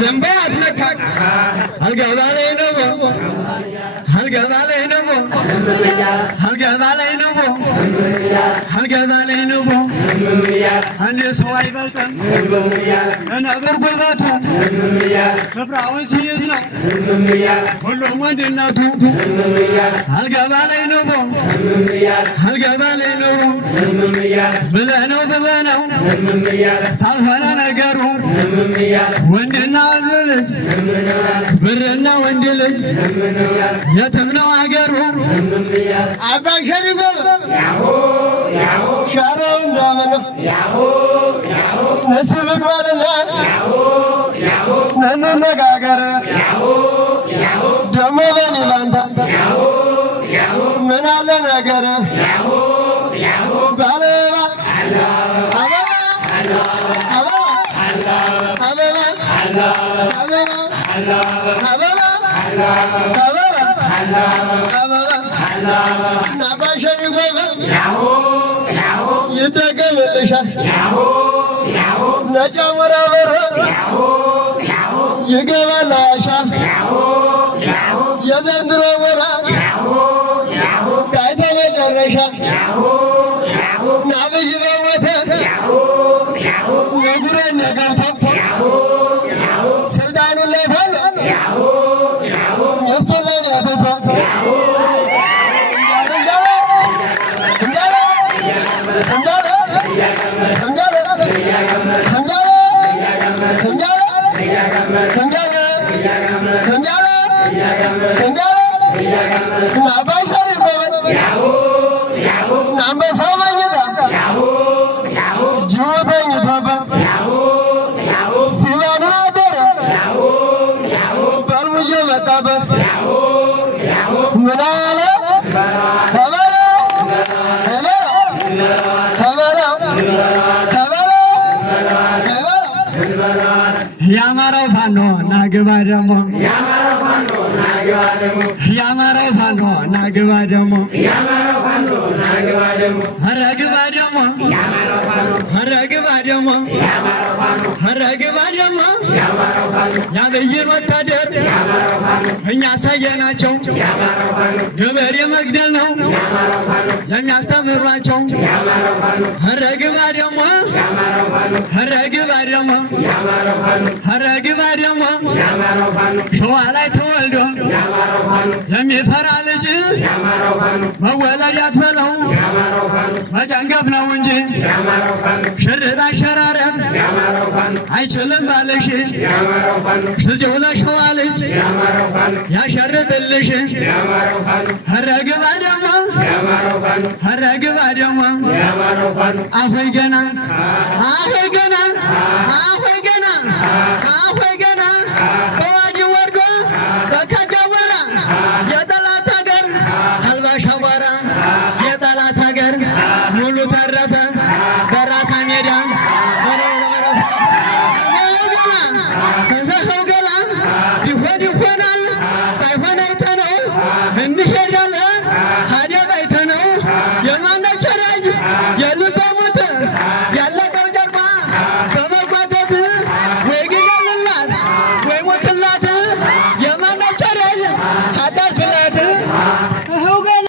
ዘንባ አስነካ አልገባ ላይ ነው አልገባ ላይ ነው አልገባ ላይ ነው አልገባ ላይ ነው አንድ ሰው አይበልጥም ነበር ጉልበቱ ስፍራውን ሲይዝ ነው ሁሉም ወንድነቱ አልገባ ላይ ነው አልገባ ላይ ነው ብለህ ነው ታልሆነ ነገሩ ወንድና ልጅ ብርና ወንድ ልጅ የትም ነው አገሩ አባ ሸሪፍ ሻረው እንዳመነ ነስብክ ባልና እንነጋገር ደሞ በኔ ባንተ ምን አለ ነገር ባለባ ይደገምልሻል ነጨመራ በረ ይገባል አያሻል የዘንድሮ ወራ ታይተ መጨረሻ ናብይ በሞተ ንጉረን ገብቶ ስልጣኑን ለፈል የስተለን ያተቶ ያማራው ፋኖ ናግባ ደሞ ያማራው ፋኖ ናግባ ደሞ ሀረግባ ደሞ ሀረግባ ደሞ ሀረግባ ደሞ ያበይን ወታደር እኛ ሳየናቸው ገበሬ መግደል ነው የሚያስተምሯቸው ሀረግባ ደሞ ሀረግባ ደሞ ሀረግባ ደሞ ሸዋ ላይ ተወልዶ የሚፈራ ልጅ መወለድ አትበለው መጨንገፍ ነው እንጂ ሽርጥ አሸራረት አይችልም ባልሽ ስጪው ለሸዋ ልጅ ያሸርጥልሽ ሀረግባ ደሞ ሀረግባ ደሞ አፎይ ገና አፎይ ገና አፎይ ገና አፎይ ገና በዋጅ ወርዶ በከጀወራ የጠላት ሀገር አልባሽ አቧራ የጠላት ሀገር ሙሉ ተረፈ